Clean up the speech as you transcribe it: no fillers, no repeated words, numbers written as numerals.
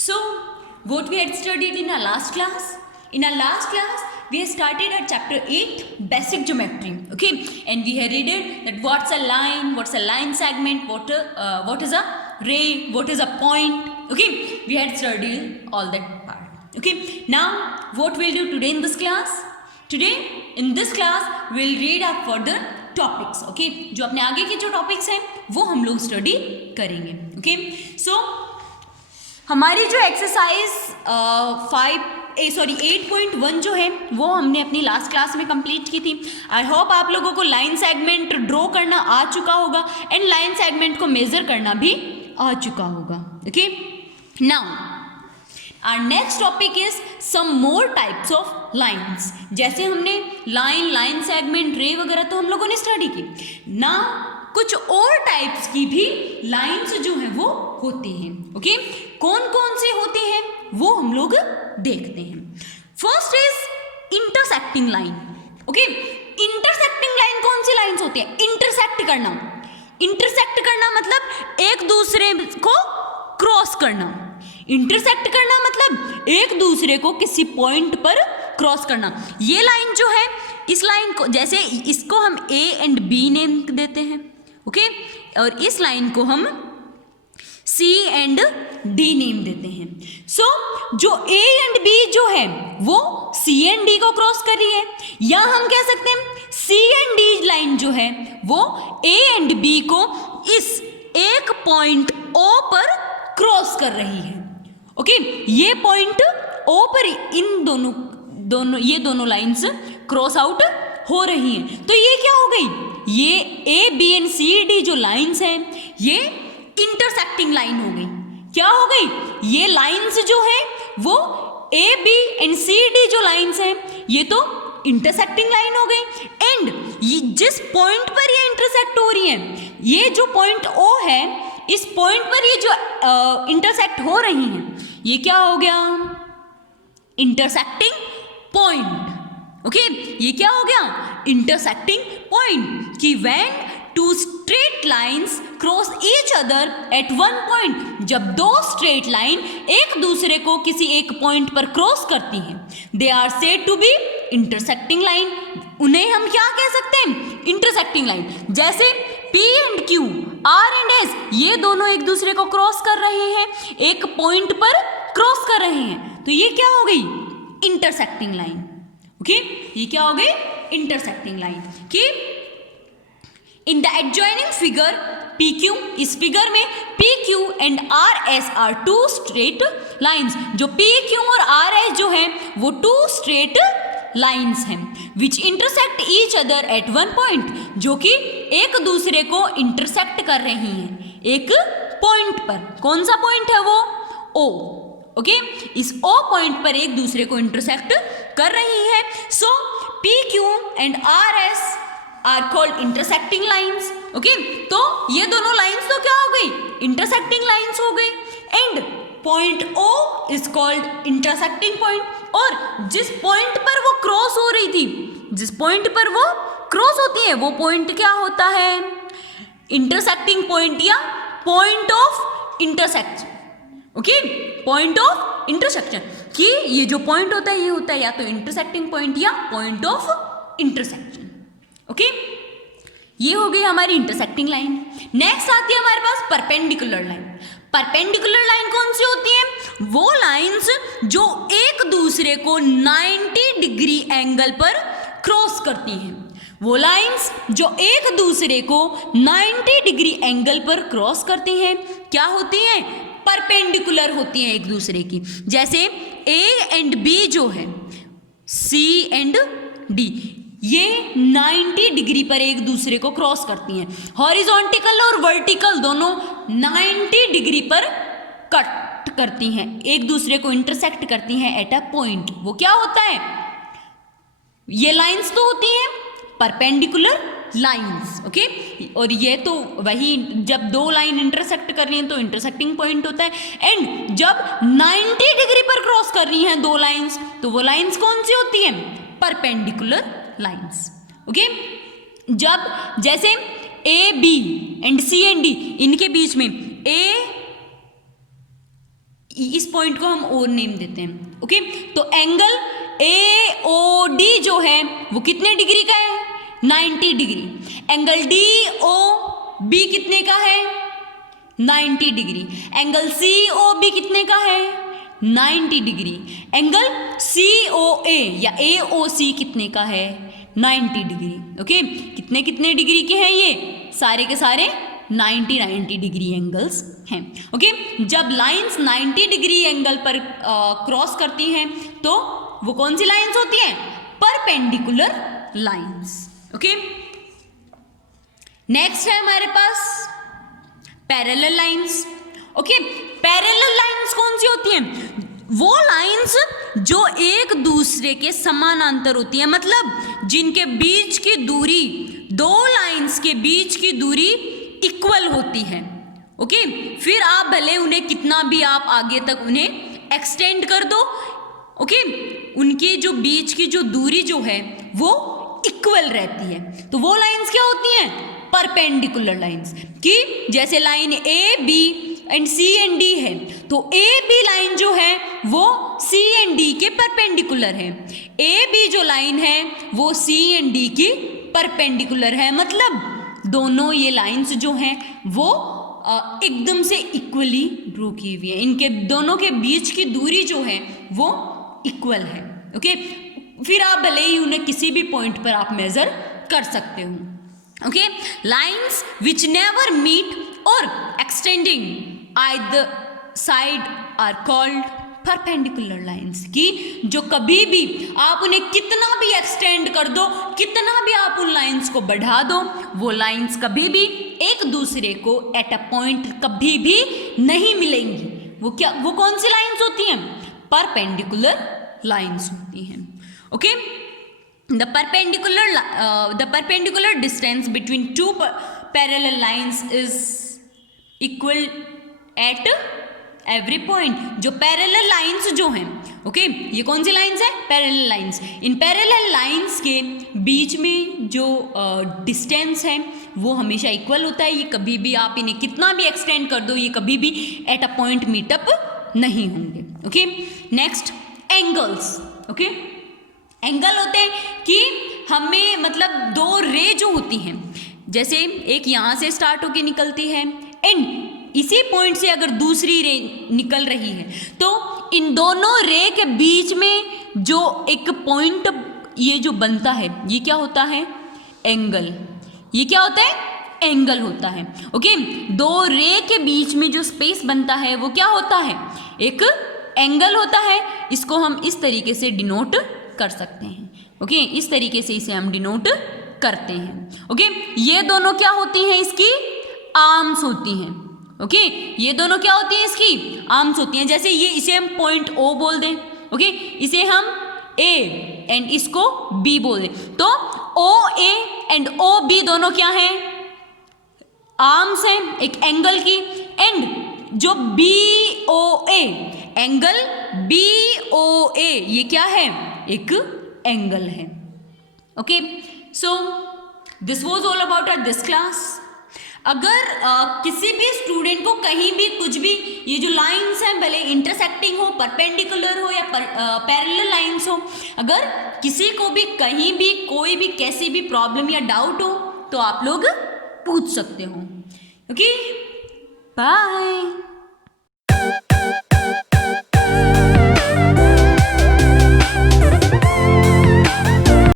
So, what we had studied in our last class? In our last class, we have started at chapter 8, basic geometry. Okay, and we had read that what's a line segment, what is a ray, what is a point. Okay, we had studied all that part. Okay, now what we'll do today in this class? Today in this class we'll read up further topics. Okay, जो अपने आगे के जो topics हैं वो हम लोग study करेंगे. ओके, सो हमारी जो एक्सरसाइज 8.1 जो है वो हमने अपनी लास्ट क्लास में कंप्लीट की थी. आई होप आप लोगों को लाइन सेगमेंट ड्रॉ करना आ चुका होगा एंड लाइन सेगमेंट को मेजर करना भी आ चुका होगा. Okay, now our next topic is some more types of lines. जैसे हमने लाइन सेगमेंट रे वगैरह तो हम लोगों ने स्टडी की ना, कुछ और टाइप्स की भी लाइंस जो है वो होती हैं. ओके, कौन कौन से होते हैं वो हम लोग देखते हैं. First is intersecting line. Okay, intersecting line कौन सी लाइंस होती है? इंटरसेक्ट करना मतलब एक दूसरे को क्रॉस करना. इंटरसेक्ट करना मतलब एक दूसरे को किसी पॉइंट पर क्रॉस करना. ये लाइन जो है, इस लाइन को जैसे इसको हम ए एंड बी नेम देते हैं. ओके, और इस लाइन को हम सी एंड डी नेम देते हैं. सो जो ए एंड बी जो है वो सी एंड डी को क्रॉस कर रही है, या हम कह सकते हैं सी एंड डी लाइन जो है वो ए एंड बी को इस एक पॉइंट ओ पर क्रॉस कर रही है. ओके, ये पॉइंट ओ पर इन दोनों लाइंस क्रॉस आउट हो रही हैं. तो ये क्या हो गई? ये A B and C D जो लाइंस हैं ये इंटरसेक्टिंग लाइन हो गई. क्या हो गई? ये लाइंस जो है वो A B and C D जो लाइंस हैं ये तो इंटरसेक्टिंग लाइन हो गई. एंड ये जिस पॉइंट पर ये इंटरसेक्ट हो रही है, ये जो पॉइंट ओ है, इस पॉइंट पर ये जो इंटरसेक्ट हो रही हैं ये क्या हो गया? Intersecting point. ओके, ये क्या हो गया? Intersecting point. कि when two straight lines cross each other at one point, जब दो स्ट्रेट लाइन एक दूसरे को किसी एक पॉइंट पर क्रॉस करती हैं, they are said to be intersecting line. उन्हें हम क्या कह सकते हैं? Intersecting line. जैसे P and Q, R and S, ये दोनों एक दूसरे को क्रॉस कर रहे हैं, एक पॉइंट पर क्रॉस कर रहे हैं, तो ये क्या हो गई? Intersecting line. ओके, ये क्या हो गई? Intersecting line. कि in the adjoining figure PQ, इस फिगर में PQ and RS are two straight lines. जो PQ और RS जो है वो टू स्ट्रेट लाइंस हैं विच intersect each other at one point, जो कि एक दूसरे को इंटरसेक्ट कर रही हैं एक पॉइंट पर. कौन सा पॉइंट है वो? O. ओके, इस O पॉइंट पर एक दूसरे को इंटरसेक्ट कर रही है. So PQ and RS are called intersecting lines. Okay, तो ये दोनों लाइंस तो क्या हो गई? इंटरसेक्टिंग लाइंस हो गई. And point O is called intersecting point. और जिस पॉइंट पर वो क्रॉस हो रही थी, जिस पॉइंट पर वो क्रॉस होती है, वो पॉइंट क्या होता है? इंटरसेक्टिंग पॉइंट या point of intersection. Okay, point of intersection. कि ये जो पॉइंट होता है ये होता है या तो इंटरसेक्टिंग पॉइंट या पॉइंट ऑफ इंटरसेक्शन. ओके, ये हो गई हमारी इंटरसेक्टिंग लाइन. नेक्स्ट आती है हमारे पास परपेंडिकुलर लाइन. परपेंडिकुलर लाइन कौन सी होती है? वो लाइंस जो एक दूसरे को 90 डिग्री एंगल पर क्रॉस करती हैं. वो लाइंस जो एक दूसरे को 90 डिग्री एंगल पर क्रॉस करती हैं क्या होती हैं? परपेंडिकुलर होती हैं एक दूसरे की. जैसे A एंड B जो है, C एंड D, ये 90 डिग्री पर एक दूसरे को क्रॉस करती हैं. हॉरिजॉन्टल और वर्टिकल दोनों 90 डिग्री पर कट करती हैं, एक दूसरे को इंटरसेक्ट करती हैं एट अ पॉइंट. वो क्या होता है? ये लाइंस तो होती हैं परपेंडिकुलर लाइंस. ओके, और ये तो वही, जब दो लाइन इंटरसेक्ट कर रही हैं तो इंटरसेक्टिंग पॉइंट होता है. एंड जब 90 डिग्री पर क्रॉस कर रही हैं दो लाइंस, तो वो लाइंस कौन सी होती हैं? Perpendicular lines. ओके, जब जैसे A B and C and D, इनके बीच में A इस पॉइंट को हम और नेम देते हैं। ओके, तो एंगल AOD जो है वो कितने डिग्री का है? 90 डिग्री। एंगल DOB कितने का है? 90 डिग्री। एंगल COB कितने का है? 90 डिग्री। एंगल COA या AOC कितने का है? 90 डिग्री। ओके, कितने कितने डिग्री के हैं ये? सारे के सारे 90 डिग्री एंगल्स हैं। ओके, जब लाइंस 90 डिग्री एंगल पर क्रॉस करती हैं तो वो कौन सी लाइंस होती हैं? Perpendicular lines. ओके, नेक्स्ट है हमारे पास parallel lines. Okay, parallel lines कौन सी होती हैं? वो लाइंस जो एक दूसरे के समानांतर होती हैं, मतलब जिनके बीच की दूरी, दो लाइंस के बीच की दूरी इक्वल होती है। ओके, फिर आप भले उन्हें कितना भी आप आगे तक उन्हें एक्सटेंड कर दो, ओके, उनकी जो बीच की जो दूरी जो है वो इक्वल रहती है। तो वो लाइंस क्या होती हैं? Perpendicular lines. कि जैसे line AB and C and D है, तो AB लाइन जो है वो C एंड D के परपेंडिकुलर है। AB जो लाइन है वो C एंड D की परपेंडिकुलर है, मतलब दोनों ये लाइंस जो हैं वो एकदम से इक्वली ड्रॉ की हुई है। इनके दोनों के बीच की दूरी जो है वो इक्वल है। ओके, फिर आप भले ही उन्हें किसी भी पॉइंट पर आप मेजर कर सकते हो। Okay, lines which never meet और extending either side are called perpendicular lines। कि जो कभी भी आप उन्हें कितना भी एक्सटेंड कर दो, कितना भी आप उन लाइंस को बढ़ा दो, वो लाइंस कभी भी एक दूसरे को एट अ पॉइंट कभी भी नहीं मिलेंगी। वो क्या, वो कौन सी लाइंस होती हैं? परपेंडिकुलर लाइंस होती हैं। Okay, the perpendicular distance between two parallel lines is equal at every point। जो पैरेलल लाइंस जो हैं, ओके, ये कौन सी लाइंस है? Parallel lines. In parallel lines के बीच में जो डिस्टेंस है वो हमेशा इक्वल होता है। ये कभी भी आप इन्हें कितना भी एक्सटेंड कर दो, ये कभी भी एट अ पॉइंट मीटअप नहीं होंगे। Okay, next angles. Okay, angle होते हैं कि हमें मतलब दो रे जो होती हैं, जैसे एक यहाँ से स्टार्ट होके निकलती है एंड इसी पॉइंट से अगर दूसरी रे निकल रही है, तो इन दोनों रे के बीच में जो एक पॉइंट ये जो बनता है ये क्या होता है? एंगल। ये क्या होता है? एंगल होता है। ओके, दो रे के बीच में जो स्पेस बनता है वो क्या होता है? एक एंगल होता है। इसको हम इस तरीके से डिनोट कर सकते हैं। ओके, इस तरीके से इसे हम डिनोट करते हैं। ओके, ये दोनों क्या होती हैं? इसकी आर्म्स होती हैं। ओके, ये दोनों क्या होती हैं? इसकी आर्म्स होती हैं। जैसे ये, इसे हम पॉइंट O बोल दें, ओके, इसे हम A एंड इसको B बोल दें, तो OA एंड OB दोनों क्या हैं? आर्म्स हैं एक एंगल की। एंड जो BOA, एंगल BOA, ये क्या है? एक एंगल है। Okay, so this was all about our this class. अगर किसी भी स्टूडेंट को कहीं भी कुछ भी ये जो लाइंस हैं, भले इंटरसेक्टिंग हो, परपेंडिकुलर हो या पैरेलल लाइंस हो, अगर किसी को भी कहीं भी कोई भी कैसी भी प्रॉब्लम या डाउट हो तो आप लोग पूछ सकते हो। Okay, bye.